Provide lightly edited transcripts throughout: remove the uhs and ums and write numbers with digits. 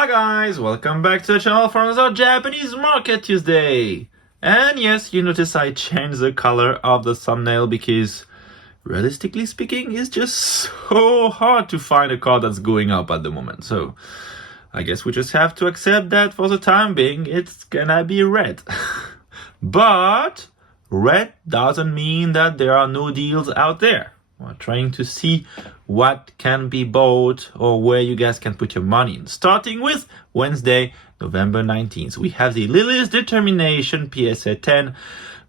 Hi guys, welcome back to the channel for another Japanese Market Tuesday. And yes, you notice I changed the color of the thumbnail because realistically speaking, it's just so hard to find a card that's going up at the moment. So I guess we just have to accept that for the time being, it's gonna be red. But red doesn't mean that there are no deals out there. We're trying to see what can be bought or where you guys can put your money in. Starting with Wednesday, November 19th. We have the Lily's Determination PSA 10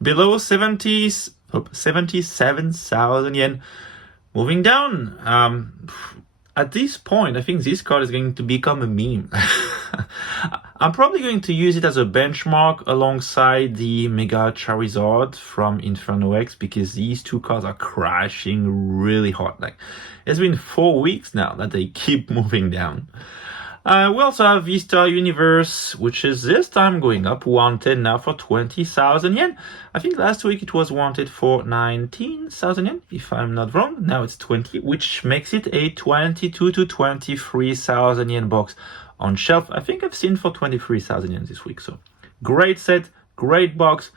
below 77,000 yen. Moving down. At this point, I think this card is going to become a meme. I'm probably going to use it as a benchmark alongside the Mega Charizard from Inferno X because these two cards are crashing really hard. Like, it's been 4 weeks now that they keep moving down. We also have Vista Universe, which is this time going up, wanted now for 20,000 yen. I think last week it was wanted for 19,000 yen, if I'm not wrong. Now it's 20, which makes it a 22 to 23,000 yen box on shelf. I think I've seen for 23,000 yen this week. So great set, great box.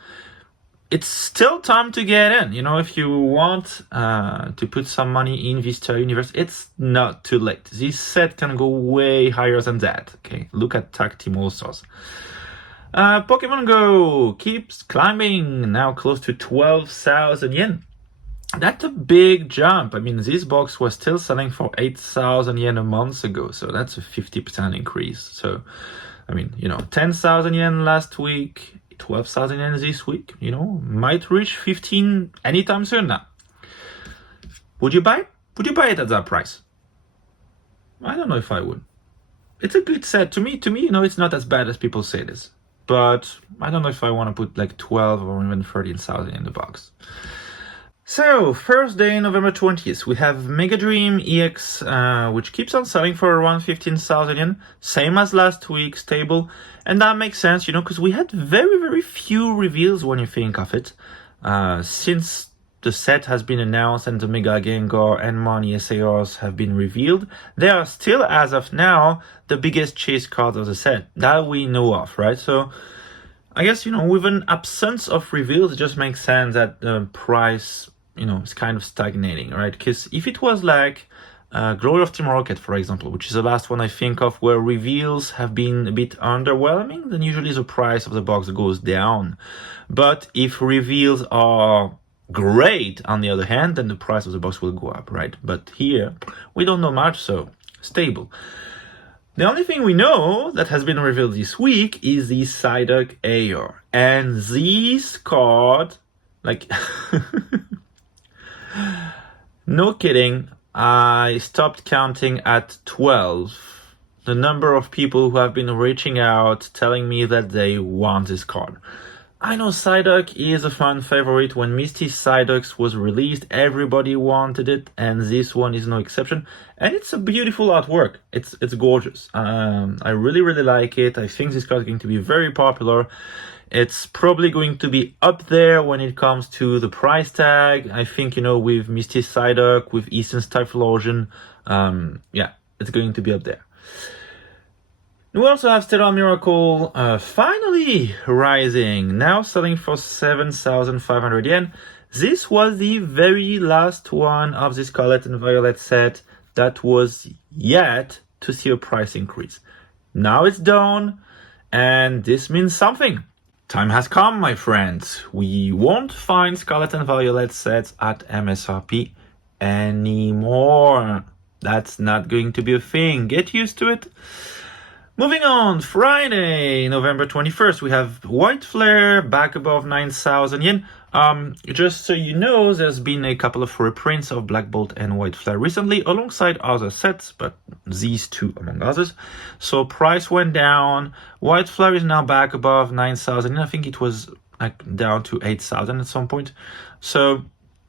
It's still time to get in. You know, if you want to put some money in Vista Universe, it's not too late. This set can go way higher than that. Okay, look at Tag Team All-Stars. Pokemon Go keeps climbing, now close to 12,000 yen. That's a big jump. I mean, this box was still selling for 8,000 yen a month ago, so that's a 50% increase. So, I mean, you know, 10,000 yen last week, 12,000 yen this week, you know, might reach 15 anytime soon now. Would you buy it? Would you buy it at that price? I don't know if I would. It's a good set. To me, you know, it's not as bad as people say this. But I don't know if I want to put like 12 or even 13,000 in the box. So, first day, November 20th, we have Mega Dream EX, which keeps on selling for around 15,000 yen, same as last week, stable, and that makes sense, you know, because we had very, very few reveals when you think of it. Since the set has been announced and the Mega Gengar and Money SARs have been revealed, they are still, as of now, the biggest chase cards of the set, that we know of, right? So, I guess, you know, with an absence of reveals, it just makes sense that the price, you know, it's kind of stagnating, right? Because if it was like Glory of Team Rocket, for example, which is the last one I think of where reveals have been a bit underwhelming, then usually the price of the box goes down. But if reveals are great, on the other hand, then the price of the box will go up, right? But here, we don't know much, so stable. The only thing we know that has been revealed this week is the Psyduck AR. And this card, like... No kidding, I stopped counting at 12. The number of people who have been reaching out telling me that they want this card. I know Psyduck is a fan favorite. When Misty Psyduck was released, everybody wanted it, and this one is no exception. And it's a beautiful artwork. It's gorgeous. I really, really like it. I think this card is going to be very popular. It's probably going to be up there when it comes to the price tag. I think, you know, with Misty Psyduck, with Eastern's Typhlosion, yeah, it's going to be up there. We also have Stellar Miracle finally rising, now selling for 7,500 yen. This was the very last one of the Scarlet and Violet set that was yet to see a price increase. Now it's done, and this means something. Time has come, my friends. We won't find Scarlet and Violet sets at MSRP anymore. That's not going to be a thing. Get used to it. Moving on, Friday, November 21st, we have White Flare back above 9,000 yen. Just so you know, there's been a couple of reprints of Black Bolt and White Flare recently, alongside other sets, but these two among others. So price went down. White Flare is now back above 9,000, and I think it was like down to 8,000 at some point. So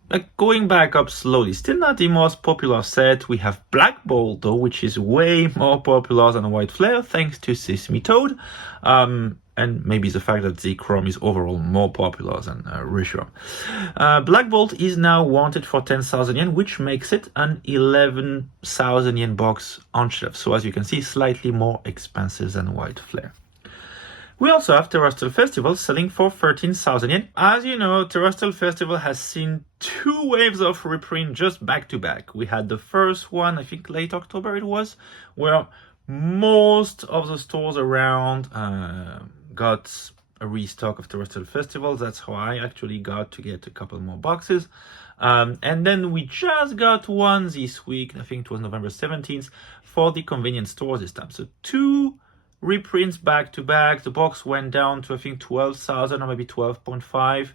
like going back up slowly. Still not the most popular set. We have Black Bolt though, which is way more popular than White Flare, thanks to Sesame Toad. and maybe the fact that the Chrome is overall more popular than Reshiram. Black Bolt is now wanted for 10,000 yen, which makes it an 11,000 yen box on shelf. So as you can see, slightly more expensive than White Flare. We also have Terastal Festival selling for 13,000 yen. As you know, Terastal Festival has seen 2 waves of reprint just back to back. We had the first one, I think late October it was, where most of the stores around got a restock of Terastal Festival. That's how I actually got to get a couple more boxes. And then we just got one this week, I think it was November 17th, for the convenience stores this time. So 2 reprints back to back. The box went down to I think 12,000 or maybe 12.5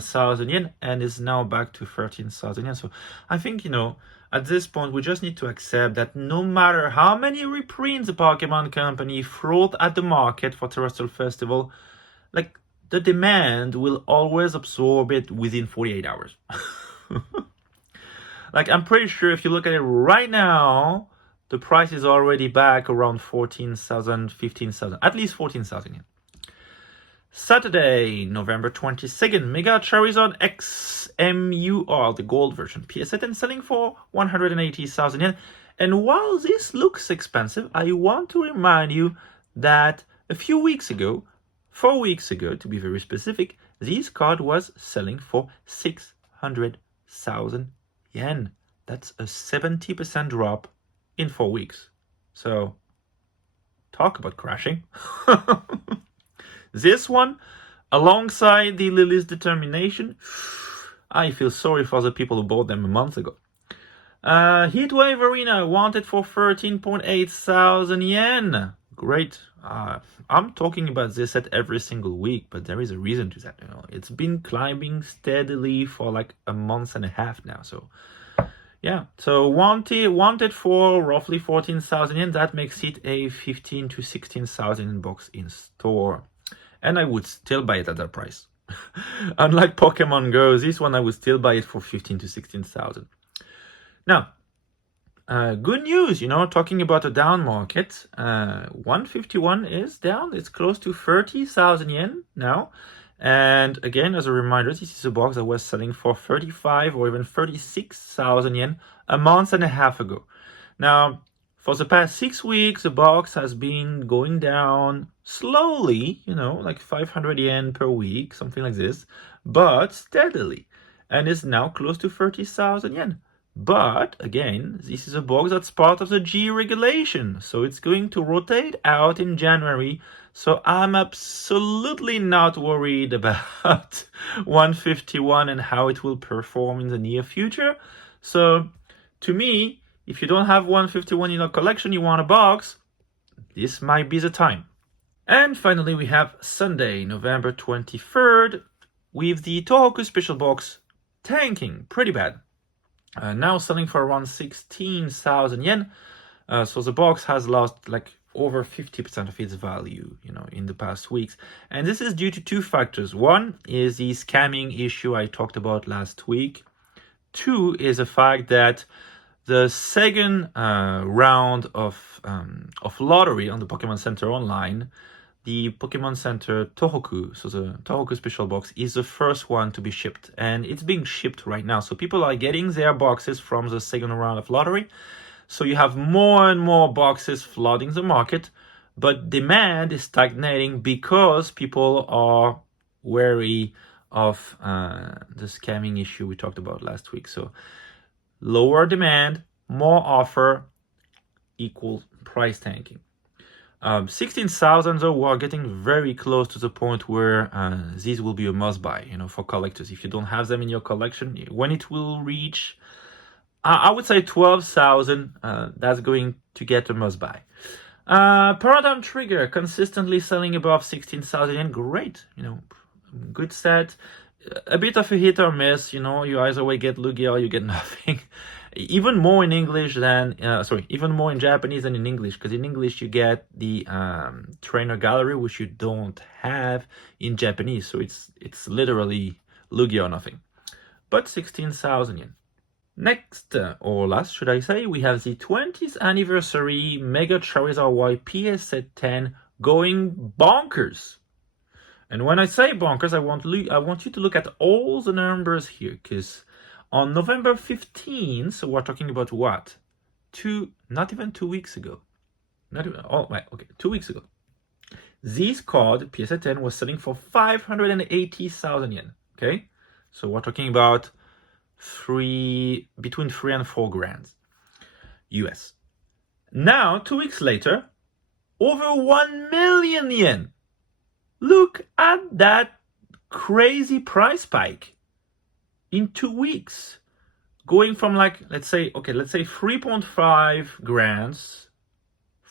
thousand yen, and is now back to 13,000 yen. So I think, you know, at this point we just need to accept that no matter how many reprints the Pokemon company throws at the market for Terastal Festival, like, the demand will always absorb it within 48 hours. Like, I'm pretty sure if you look at it right now, the price is already back around 14,000, 15,000, at least 14,000 yen. Saturday, November 22nd, Mega Charizard X MUR, the gold version, PS10 selling for 180,000 yen. And while this looks expensive, I want to remind you that a few weeks ago, 4 weeks ago to be very specific, this card was selling for 600,000 yen. That's a 70% drop in 4 weeks. So, talk about crashing. This one, alongside the Lily's Determination, I feel sorry for the people who bought them a month ago. Heatwave Arena wanted for 13.8 thousand yen. Great. I'm talking about this set every single week, but there is a reason to that. You know, it's been climbing steadily for like a month and a half now. So, yeah. So wanted for roughly 14,000 yen. That makes it a 15 to 16,000 box in store. And I would still buy it at that price. Unlike Pokemon Go, this one I would still buy it for 15 to 16,000. Now, good news, you know, talking about a down market, 151 is down. It's close to 30,000 yen now. And again, as a reminder, this is a box that was selling for 35 or even 36,000 yen a month and a half ago. Now, for the past 6 weeks, the box has been going down slowly, you know, like 500 yen per week, something like this, but steadily, and is now close to 30,000 yen. But again, this is a box that's part of the G regulation, so it's going to rotate out in January. So I'm absolutely not worried about 151 and how it will perform in the near future. So to me, if you don't have 151 in your collection, you want a box, this might be the time. And finally, we have Sunday, November 23rd, with the Tohoku Special Box tanking pretty bad. Now selling for around 16,000 yen. So the box has lost like over 50% of its value, you know, in the past weeks. And this is due to 2 factors. One is the scamming issue I talked about last week. 2 is the fact that the second round of lottery on the Pokemon Center Online, the Pokemon Center Tohoku, so the Tohoku Special Box, is the first one to be shipped. And it's being shipped right now. So people are getting their boxes from the second round of lottery. So you have more and more boxes flooding the market. But demand is stagnating because people are wary of the scamming issue we talked about last week. So lower demand, more offer, equals price tanking. 16,000 though, we are getting very close to the point where these will be a must buy, you know, for collectors. If you don't have them in your collection, when it will reach, I would say 12,000, that's going to get a must buy. Paradigm Trigger consistently selling above 16,000 yen. Great, you know, good set. A bit of a hit or miss, you know, you either way get Lugia or you get nothing. Even more in English than, even more in Japanese than in English, because in English you get the trainer gallery, which you don't have in Japanese. So it's literally Lugia or nothing. But 16,000 yen. Next, or last, should I say, we have the 20th anniversary Mega Charizard Y PS Set 10 going bonkers. And when I say bonkers, I want you to look at all the numbers here, because on November 15th, so we're talking about what? Not even 2 weeks ago. Not even, oh, right, okay, 2 weeks ago. This card, PSA 10, was selling for 580,000 yen, okay? So we're talking about between 3 and 4 grand US. Now, 2 weeks later, over 1 million yen. Look at that crazy price spike in 2 weeks. Going from like, let's say 3.5 grands,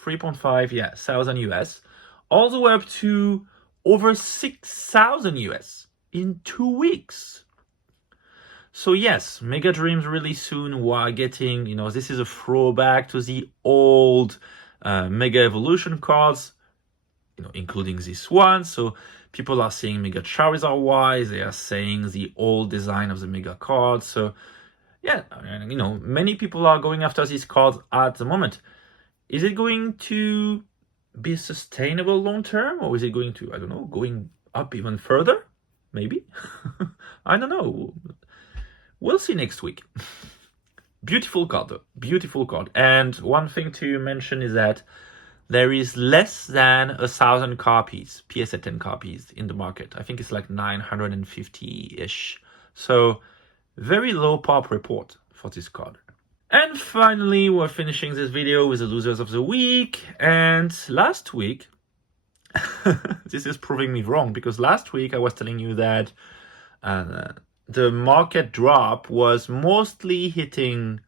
3.5, thousand US, all the way up to over 6,000 US in 2 weeks. So yes, Mega Dreams really soon we're getting, this is a throwback to the old Mega Evolution cards, including this one. So people are saying Mega Charizard wise, they are saying the old design of the Mega cards. So yeah, many people are going after these cards at the moment. Is it going to be sustainable long term, or is it going to, going up even further? Maybe. I don't know. We'll see next week. Beautiful card though. Beautiful card. And one thing to mention is that there is less than 1,000 copies, PSA 10 copies in the market. I think it's like 950-ish. So very low pop report for this card. And finally, we're finishing this video with the losers of the week. And last week, this is proving me wrong, because last week I was telling you that the market drop was mostly hitting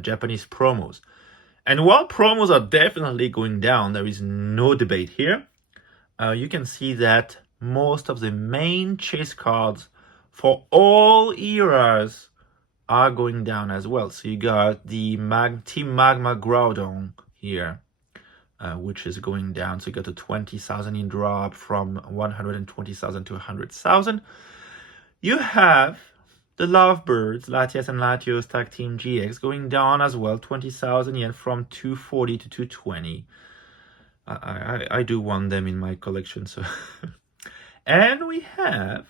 Japanese promos. And while promos are definitely going down, there is no debate here. You can see that most of the main chase cards for all eras are going down as well. So you got the Team Magma Groudon here, which is going down. So you got a 20,000 in drop from 120,000 to 100,000. You have the Lovebirds, Latias and Latios Tag Team GX, going down as well, 20,000 yen from 240 to 220. I do want them in my collection. So, and we have,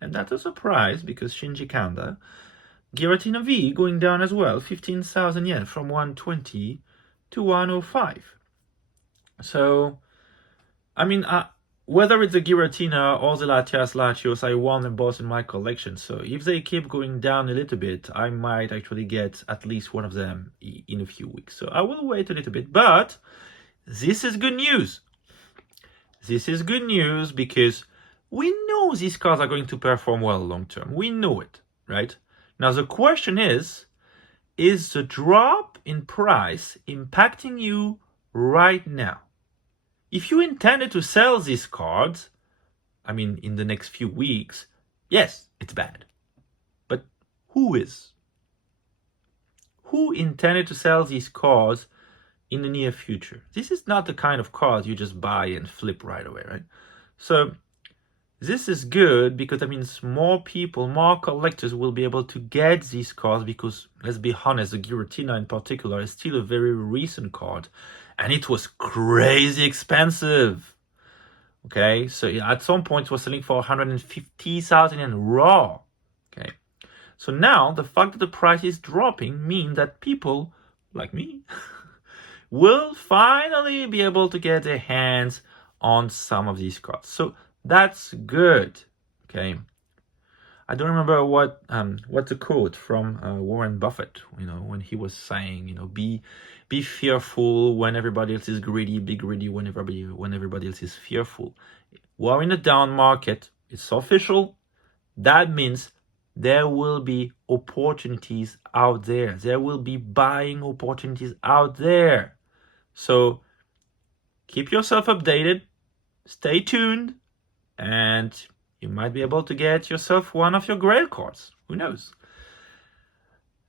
and that's a surprise because Shinji Kanda, Giratina V going down as well, 15,000 yen from 120 to 105. So, whether it's the Giratina or the Latias Latios, I want them both in my collection. So if they keep going down a little bit, I might actually get at least one of them in a few weeks. So I will wait a little bit, but this is good news. This is good news because we know these cards are going to perform well long term. We know it, right? Now the question is the drop in price impacting you right now? If you intended to sell these cards, in the next few weeks, yes, it's bad. But who is? Who intended to sell these cards in the near future? This is not the kind of card you just buy and flip right away, right? So this is good because that means more people, more collectors will be able to get these cards because, let's be honest, the Giratina in particular is still a very recent card. And it was crazy expensive. Okay, so at some point it was selling for 150,000 in raw. Okay, so now the fact that the price is dropping means that people like me will finally be able to get their hands on some of these cards. So that's good. Okay, I don't remember what's the quote from Warren Buffett. When he was saying, be fearful when everybody else is greedy. Be greedy when everybody else is fearful. We're in a down market. It's official. That means there will be opportunities out there. There will be buying opportunities out there. So keep yourself updated. Stay tuned, and you might be able to get yourself one of your Grail cards. Who knows?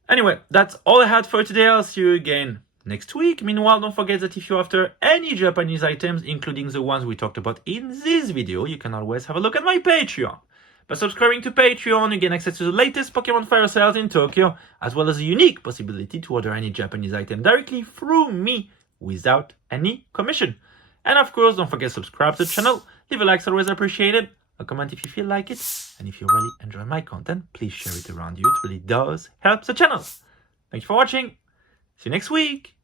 Anyway, that's all I had for today. I'll see you again next week. Meanwhile, don't forget that if you're after any Japanese items, including the ones we talked about in this video, you can always have a look at my Patreon. By subscribing to Patreon, you get access to the latest Pokémon fire sales in Tokyo, as well as a unique possibility to order any Japanese item directly through me without any commission. And of course, don't forget to subscribe to the channel. Leave a like, it's always appreciated. a comment if you feel like it. And if you really enjoy my content, please share it around you. It really does help the channel. Thanks for watching. See you next week.